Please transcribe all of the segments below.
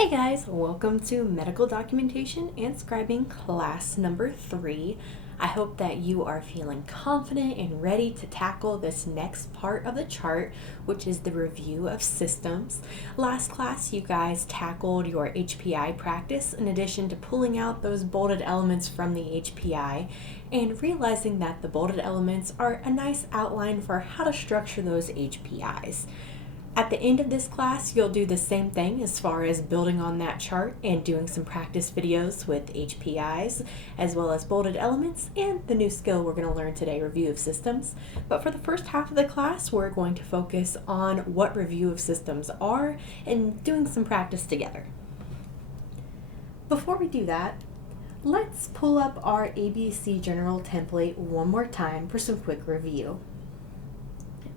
Hey guys, welcome to Medical Documentation and Scribing class number 3. I hope that you are feeling confident and ready to tackle this next part of the chart, which is the review of systems. Last class, you guys tackled your HPI practice in addition to pulling out those bolded elements from the HPI and realizing that the bolded elements are a nice outline for how to structure those HPIs. At the end of this class, you'll do the same thing as far as building on that chart and doing some practice videos with HPIs, as well as bolded elements and the new skill we're going to learn today, review of systems. But for the first half of the class, we're going to focus on what review of systems are and doing some practice together. Before we do that, let's pull up our ABC General template one more time for some quick review.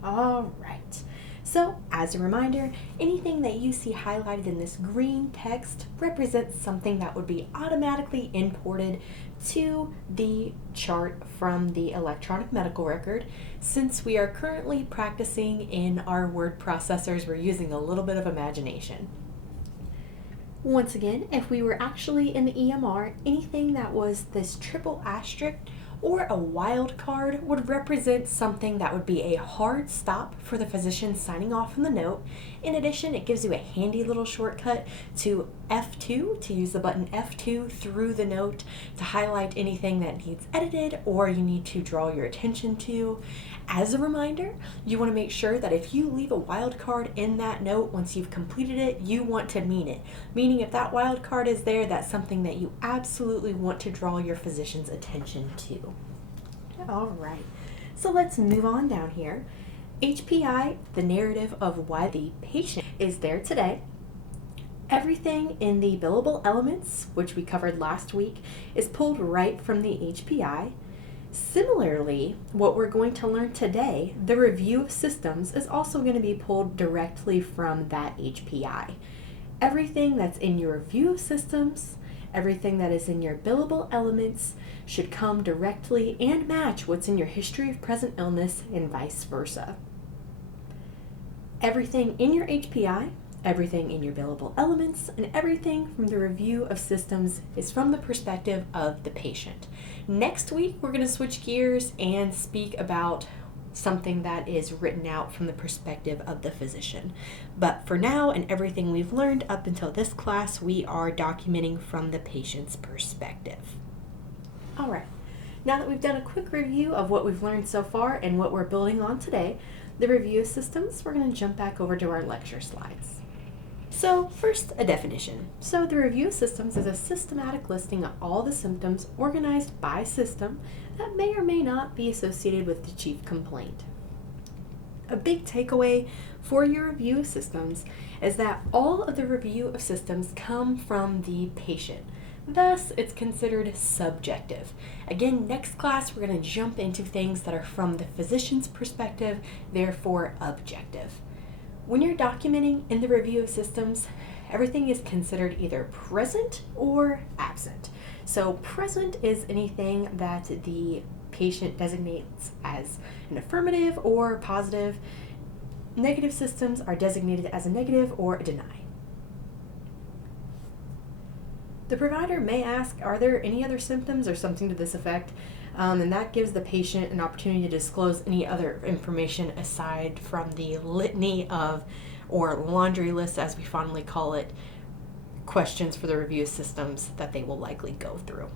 All right. So, as a reminder, anything that you see highlighted in this green text represents something that would be automatically imported to the chart from the electronic medical record. Since we are currently practicing in our word processors, we're using a little bit of imagination. Once again, if we were actually in the EMR, anything that was this triple asterisk or a wild card would represent something that would be a hard stop for the physician signing off on the note. In addition, it gives you a handy little shortcut to F2, to use the button F2 through the note to highlight anything that needs edited or you need to draw your attention to. As a reminder, you want to make sure that if you leave a wild card in that note once you've completed it, you want to mean it. Meaning if that wild card is there, that's something that you absolutely want to draw your physician's attention to. All right, so let's move on down here. HPI, the narrative of why the patient is there today. Everything in the billable elements, which we covered last week, is pulled right from the HPI. Similarly, what we're going to learn today, the review of systems, is also going to be pulled directly from that HPI. Everything that's in your review of systems, everything that is in your billable elements should come directly and match what's in your history of present illness and vice versa. Everything in your HPI, everything in your billable elements, and everything from the review of systems is from the perspective of the patient. Next week, we're going to switch gears and speak about something that is written out from the perspective of the physician. But for now, and everything we've learned up until this class, we are documenting from the patient's perspective. All right, now that we've done a quick review of what we've learned so far and what we're building on today, the review of systems, we're going to jump back over to our lecture slides. So first, a definition. So the review of systems is a systematic listing of all the symptoms organized by system that may or may not be associated with the chief complaint. A big takeaway for your review of systems is that all of the review of systems come from the patient. Thus, it's considered subjective. Again, next class, we're going to jump into things that are from the physician's perspective, therefore objective. When you're documenting in the review of systems, everything is considered either present or absent. So present is anything that the patient designates as an affirmative or positive. Negative systems are designated as a negative or a deny. The provider may ask, are there any other symptoms or something to this effect? And that gives the patient an opportunity to disclose any other information aside from the litany of, or laundry list as we fondly call it, questions for the review systems that they will likely go through.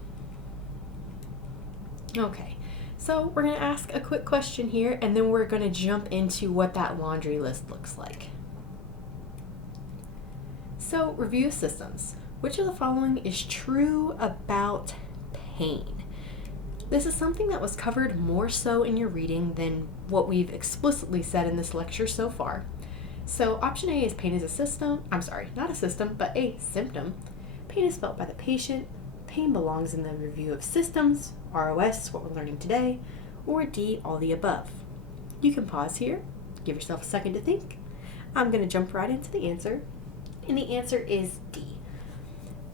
Okay, so we're going to ask a quick question here and then we're going to jump into what that laundry list looks like. So, review systems. Which of the following is true about pain? This is something that was covered more so in your reading than what we've explicitly said in this lecture so far. So option A is pain is a system, not a system, but a symptom. Pain is felt by the patient. Pain belongs in the review of systems, ROS, what we're learning today, or D, all the above. You can pause here, give yourself a second to think. I'm going to jump right into the answer, and the answer is D.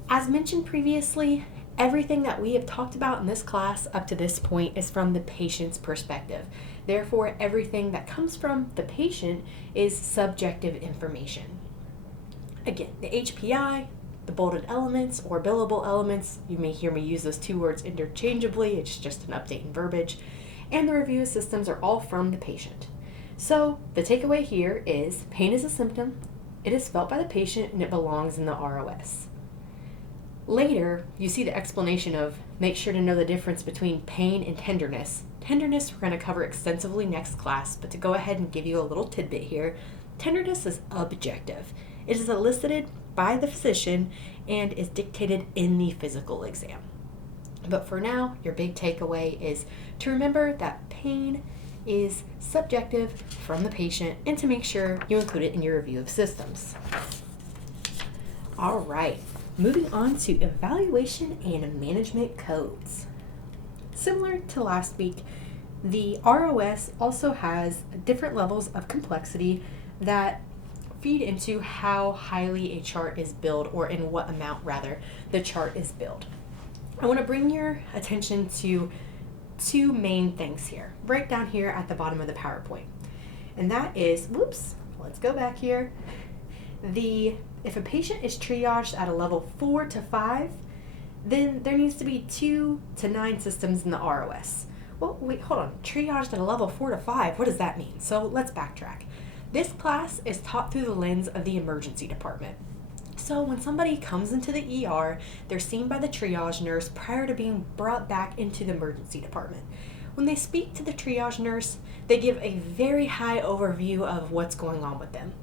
As mentioned previously, everything that we have talked about in this class up to this point is from the patient's perspective. Therefore, everything that comes from the patient is subjective information. Again, the HPI, The bolded elements or billable elements, you may hear me use those two words interchangeably, it's just an update in verbiage, and the review of systems are all from the patient. So the takeaway here is pain is a symptom, it is felt by the patient, and it belongs in the ROS. Later, you see the explanation of make sure to know the difference between pain and tenderness. Tenderness we're going to cover extensively next class, but to go ahead and give you a little tidbit here, tenderness is objective. It is elicited by the physician and is dictated in the physical exam. But for now, your big takeaway is to remember that pain is subjective from the patient and to make sure you include it in your review of systems. All right, moving on to evaluation and management codes. Similar to last week, the ROS also has different levels of complexity that feed into how highly a chart is billed, or in what amount rather the chart is billed. I want to bring your attention to two main things here, right down here at the bottom of the PowerPoint. And that is, let's go back here. If a patient is triaged at a level 4 to 5, then there needs to be 2 to 9 systems in the ROS. Well, wait, hold on. Triaged at a level 4 to 5, what does that mean? So let's backtrack. This class is taught through the lens of the emergency department. So when somebody comes into the ER, they're seen by the triage nurse prior to being brought back into the emergency department. When they speak to the triage nurse, they give a very high overview of what's going on with them.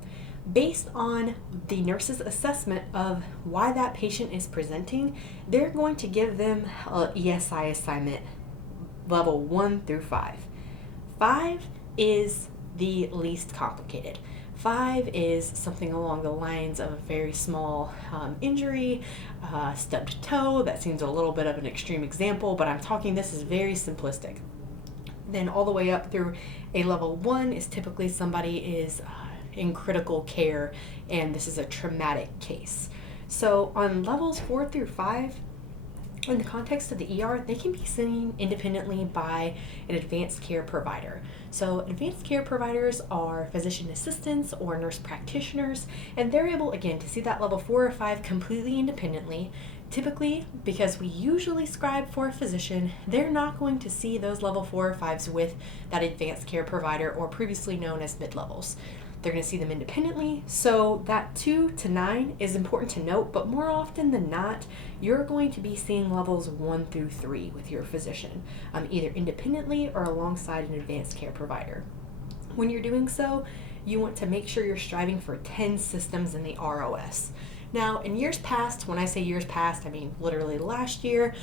Based on the nurse's assessment of why that patient is presenting, they're going to give them an ESI assignment level 1 through 5. 5 is the least complicated. 5 is something along the lines of a very small injury, stubbed toe. That seems a little bit of an extreme example, but this is very simplistic. Then all the way up through a level 1 is typically somebody is in critical care, and this is a traumatic case. So on levels 4 through 5, in the context of the ER, they can be seen independently by an advanced care provider. So advanced care providers are physician assistants or nurse practitioners, and they're able, again, to see that level 4 or 5 completely independently. Typically, because we usually scribe for a physician, they're not going to see those level 4 or 5s with that advanced care provider, or previously known as mid-levels. They're going to see them independently, so that 2 to 9 is important to note, but more often than not, you're going to be seeing levels 1 through 3 with your physician, either independently or alongside an advanced care provider. When you're doing so, you want to make sure you're striving for 10 systems in the ROS. Now, in years past, when I say years past, I mean literally last year,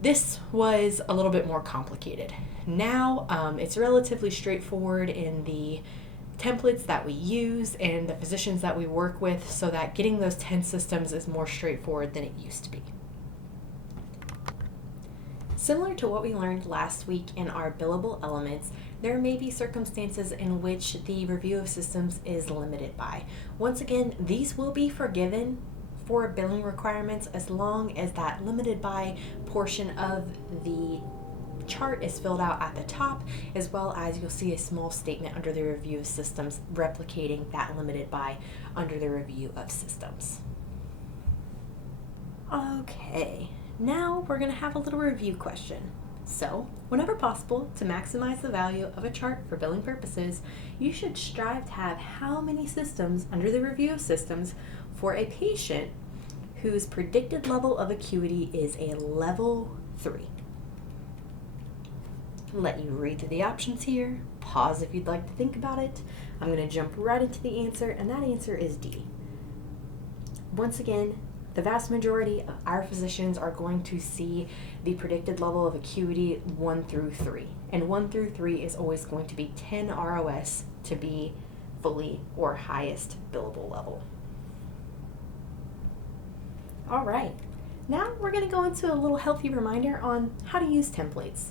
this was a little bit more complicated. Now, it's relatively straightforward in the templates that we use and the physicians that we work with, so that getting those 10 systems is more straightforward than it used to be. Similar to what we learned last week in our billable elements, there may be circumstances in which the review of systems is limited by. Once again, these will be forgiven for billing requirements as long as that limited by portion of the chart is filled out at the top, as well as you'll see a small statement under the review of systems replicating that limited by under the review of systems. Okay, now we're going to have a little review question. So, whenever possible, to maximize the value of a chart for billing purposes, you should strive to have how many systems under the review of systems for a patient whose predicted level of acuity is a level 3. Let you read through the options here, pause if you'd like to think about it. I'm going to jump right into the answer, and that answer is D. Once again, the vast majority of our physicians are going to see the predicted level of acuity 1 through 3. And 1 through 3 is always going to be 10 ROS to be fully or highest billable level. All right, now we're going to go into a little healthy reminder on how to use templates.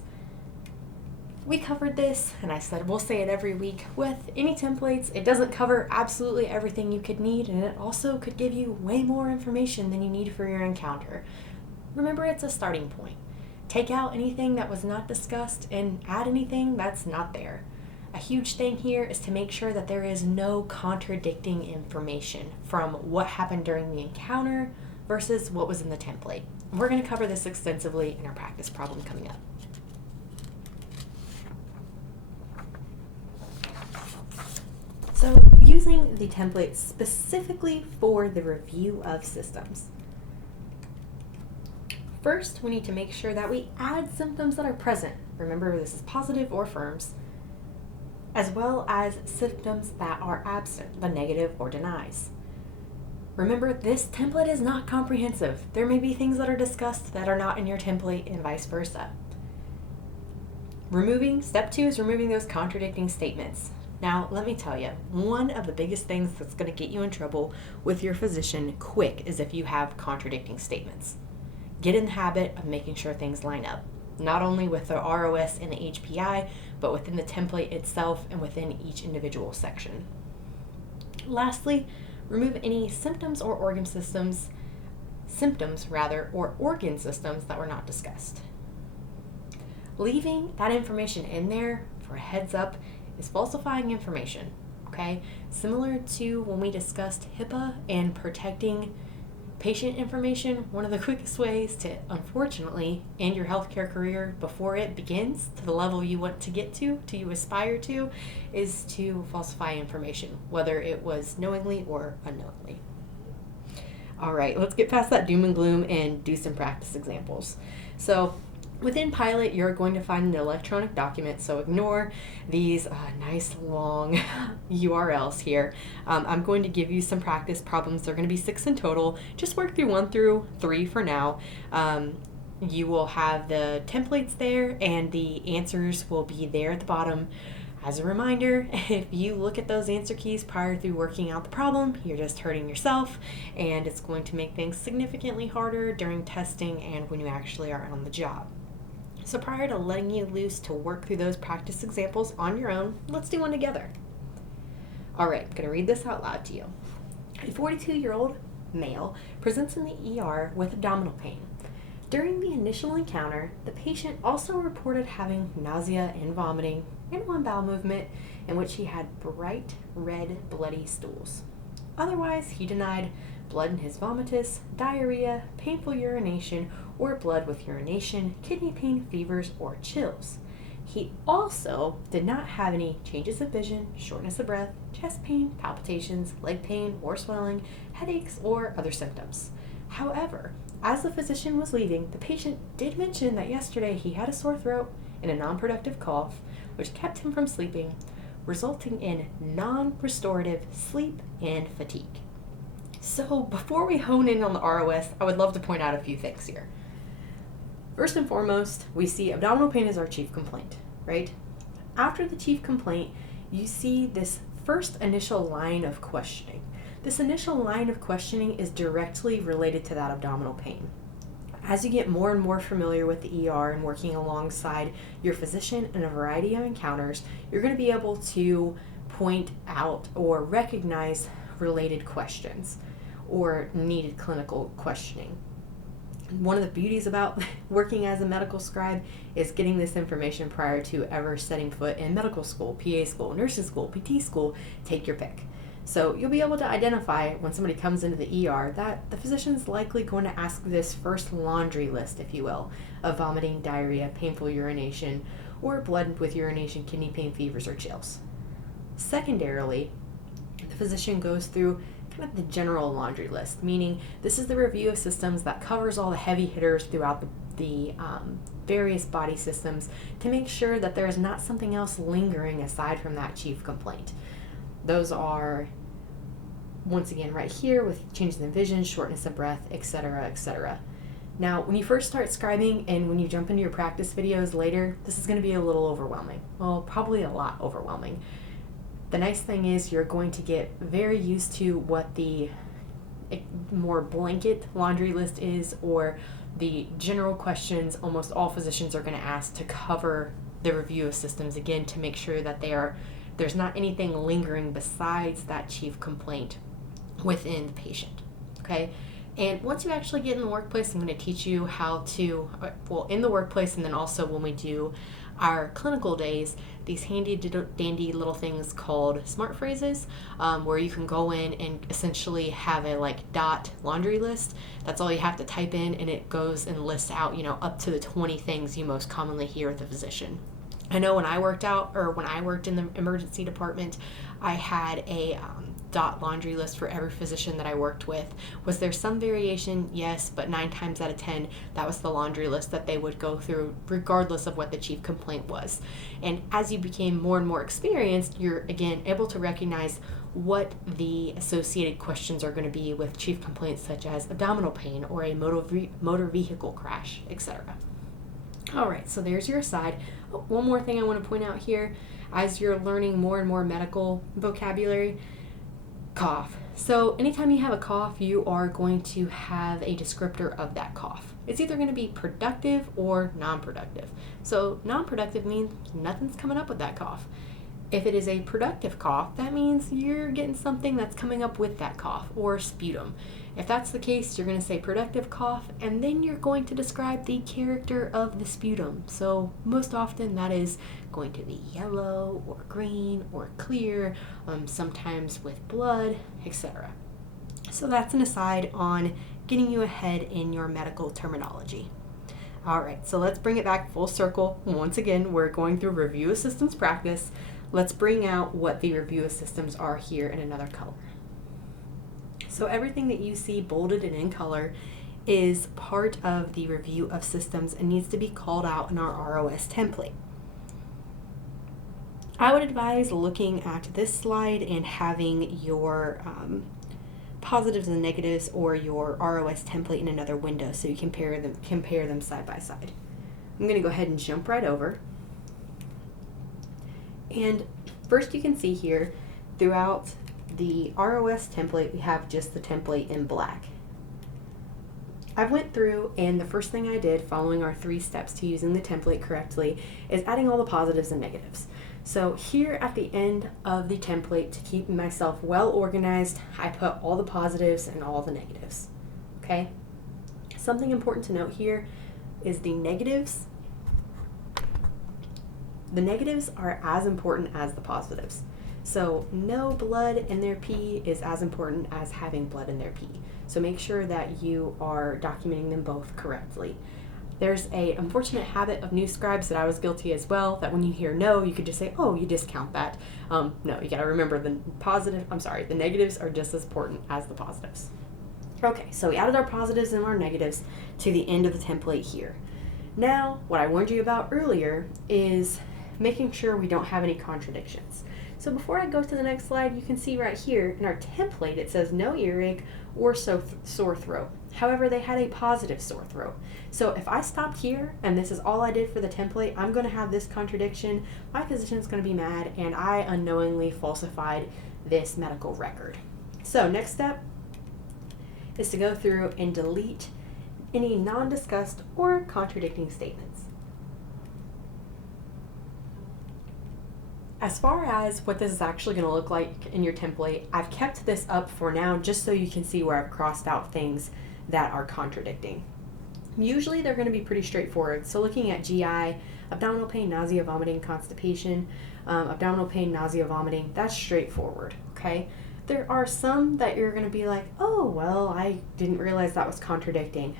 We covered this, and I said we'll say it every week. With any templates, it doesn't cover absolutely everything you could need, and it also could give you way more information than you need for your encounter. Remember, it's a starting point. Take out anything that was not discussed and add anything that's not there. A huge thing here is to make sure that there is no contradicting information from what happened during the encounter versus what was in the template. We're going to cover this extensively in our practice problem coming up. So using the template specifically for the review of systems. First, we need to make sure that we add symptoms that are present. Remember, this is positive or affirms, as well as symptoms that are absent, the negative or denies. Remember, this template is not comprehensive. There may be things that are discussed that are not in your template and vice versa. Step 2 is removing those contradicting statements. Now, let me tell you, one of the biggest things that's going to get you in trouble with your physician quick is if you have contradicting statements. Get in the habit of making sure things line up, not only with the ROS and the HPI, but within the template itself and within each individual section. Lastly, remove any symptoms or organ systems that were not discussed. Leaving that information in there for a heads up is falsifying information, okay? Similar to when we discussed HIPAA and protecting patient information, one of the quickest ways to, unfortunately, end your healthcare career before it begins to the level you want to get to you aspire to, is to falsify information, whether it was knowingly or unknowingly. All right, let's get past that doom and gloom and do some practice examples. So within Pilot, you're going to find an electronic document, so ignore these nice long URLs here. I'm going to give you some practice problems. They're going to be 6 in total. Just work through 1 through 3 for now. You will have the templates there, and the answers will be there at the bottom. As a reminder, if you look at those answer keys prior to working out the problem, you're just hurting yourself, and it's going to make things significantly harder during testing and when you actually are on the job. So prior to letting you loose to work through those practice examples on your own, let's do one together. All right, I'm going to read this out loud to you. A 42-year-old male presents in the ER with abdominal pain. During the initial encounter, the patient also reported having nausea and vomiting and one bowel movement in which he had bright red bloody stools. Otherwise, he denied blood in his vomitus, diarrhea, painful urination, or blood with urination, kidney pain, fevers, or chills. He also did not have any changes of vision, shortness of breath, chest pain, palpitations, leg pain, or swelling, headaches, or other symptoms. However, as the physician was leaving, the patient did mention that yesterday he had a sore throat and a non-productive cough, which kept him from sleeping, resulting in non-restorative sleep and fatigue. So before we hone in on the ROS, I would love to point out a few things here. First and foremost, we see abdominal pain as our chief complaint, right? After the chief complaint, you see this first initial line of questioning. This initial line of questioning is directly related to that abdominal pain. As you get more and more familiar with the ER and working alongside your physician in a variety of encounters, you're going to be able to point out or recognize related questions or needed clinical questioning. One of the beauties about working as a medical scribe is getting this information prior to ever setting foot in medical school, PA school, nursing school, PT school, take your pick. So you'll be able to identify when somebody comes into the ER that the physician's likely going to ask this first laundry list, if you will, of vomiting, diarrhea, painful urination, or blood with urination, kidney pain, fevers, or chills. Secondarily, the physician goes through kind of the general laundry list, meaning this is the review of systems that covers all the heavy hitters throughout the various body systems to make sure that there is not something else lingering aside from that chief complaint. Those are, once again, right here with changes in vision, shortness of breath, etc., etc. Now, when you first start scribing and when you jump into your practice videos later, this is going to be a little overwhelming. Well, probably a lot overwhelming. The nice thing is you're going to get very used to what the more blanket laundry list is, or the general questions almost all physicians are going to ask to cover the review of systems, again, to make sure that there's not anything lingering besides that chief complaint within the patient, okay? And once you actually get in the workplace, I'm going to teach you how to, in the workplace, and then also when we do our clinical days, these handy dandy little things called smart phrases, where you can go in and essentially have a dot laundry list. That's all you have to type in, and it goes and lists out, up to the 20 things you most commonly hear with a physician. I know when I worked in the emergency department, I had a dot laundry list for every physician that I worked with. Was there some variation? Yes, but 9 times out of 10, that was the laundry list that they would go through regardless of what the chief complaint was. And as you became more and more experienced, you're again able to recognize what the associated questions are going to be with chief complaints such as abdominal pain or a motor vehicle crash, etc. All right, so there's your aside. Oh, one more thing I want to point out here, as you're learning more and more medical vocabulary, cough. So anytime you have a cough, you are going to have a descriptor of that cough. It's either going to be productive or non-productive. So non-productive means nothing's coming up with that cough. If it is a productive cough, that means you're getting something that's coming up with that cough, or sputum. If that's the case, you're going to say productive cough, and then you're going to describe the character of the sputum. So most often that is going to be yellow or green or clear, sometimes with blood, etc. So that's an aside on getting you ahead in your medical terminology. All right, so let's bring it back full circle. Once again, we're going through review of systems practice. Let's bring out what the review of systems are here in another color. So everything that you see bolded and in color is part of the review of systems and needs to be called out in our ROS template. I would advise looking at this slide and having your positives and negatives or your ROS template in another window so you compare them side by side. I'm going to go ahead and jump right over. And first you can see here throughout the ROS template, we have just the template in black. I went through, and the first thing I did following our 3 steps to using the template correctly is adding all the positives and negatives. So here at the end of the template, to keep myself well organized, I put all the positives and all the negatives. Okay? Something important to note here is the negatives. The negatives are as important as the positives. So no blood in their pee is as important as having blood in their pee. So make sure that you are documenting them both correctly. There's a unfortunate habit of new scribes that I was guilty as well, that when you hear no, you could just say, oh, you discount that. No, you gotta remember the negatives are just as important as the positives. Okay, so we added our positives and our negatives to the end of the template here. Now, what I warned you about earlier is making sure we don't have any contradictions. So before I go to the next slide, you can see right here in our template, it says no earache or sore throat. However, they had a positive sore throat. So if I stopped here and this is all I did for the template, I'm going to have this contradiction. My physician's going to be mad, and I unknowingly falsified this medical record. So next step is to go through and delete any non-discussed or contradicting statements. As far as what this is actually going to look like in your template, I've kept this up for now just so you can see where I've crossed out things that are contradicting. Usually they're going to be pretty straightforward. So looking at GI, abdominal pain, nausea, vomiting, constipation, abdominal pain, nausea, vomiting, that's straightforward, okay? There are some that you're going to be like, oh, well, I didn't realize that was contradicting.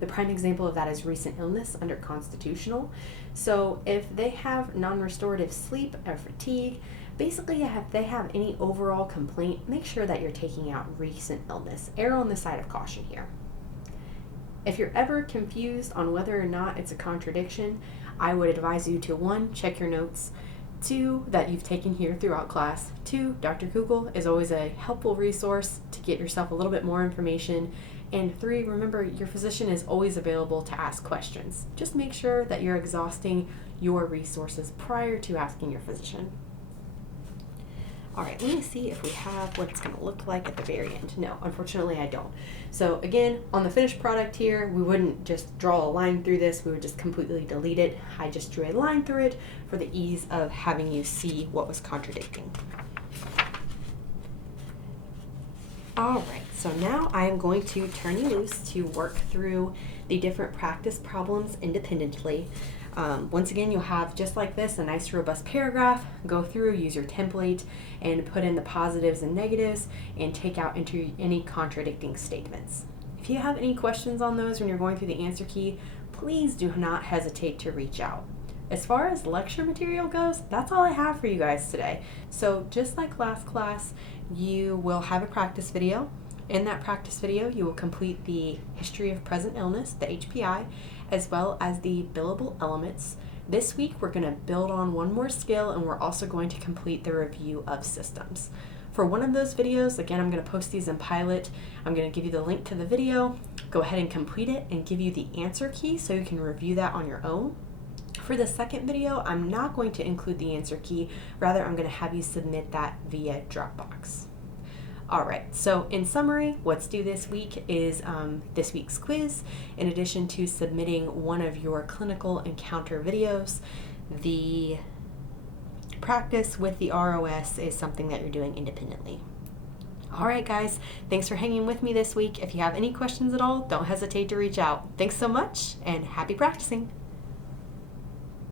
The prime example of that is recent illness under constitutional. So if they have non-restorative sleep or fatigue, basically if they have any overall complaint, make sure that you're taking out recent illness. Err on the side of caution here. If you're ever confused on whether or not it's a contradiction, I would advise you to 1, check your notes, 2, that you've taken here throughout class, 2, Dr. Google is always a helpful resource to get yourself a little bit more information, and 3, remember your physician is always available to ask questions. Just make sure that you're exhausting your resources prior to asking your physician. All right, let me see if we have what it's going to look like at the very end. No, unfortunately I don't. So again, on the finished product here, we wouldn't just draw a line through this, we would just completely delete it. I just drew a line through it for the ease of having you see what was contradicting. All right, so now I am going to turn you loose to work through the different practice problems independently. Once again, you'll have, just like this, a nice robust paragraph. Go through, use your template, and put in the positives and negatives, and take out any contradicting statements. If you have any questions on those when you're going through the answer key, please do not hesitate to reach out. As far as lecture material goes, that's all I have for you guys today. So just like last class, you will have a practice video. In that practice video, you will complete the History of Present Illness, the HPI, as well as the billable elements. This week, we're going to build on one more skill, and we're also going to complete the review of systems. For one of those videos, again, I'm going to post these in Pilot. I'm going to give you the link to the video. Go ahead and complete it and give you the answer key so you can review that on your own. For the second video, I'm not going to include the answer key. Rather, I'm going to have you submit that via Dropbox. All right, so in summary, what's due this week is this week's quiz. In addition to submitting one of your clinical encounter videos, the practice with the ROS is something that you're doing independently. All right, guys, thanks for hanging with me this week. If you have any questions at all, don't hesitate to reach out. Thanks so much, and happy practicing.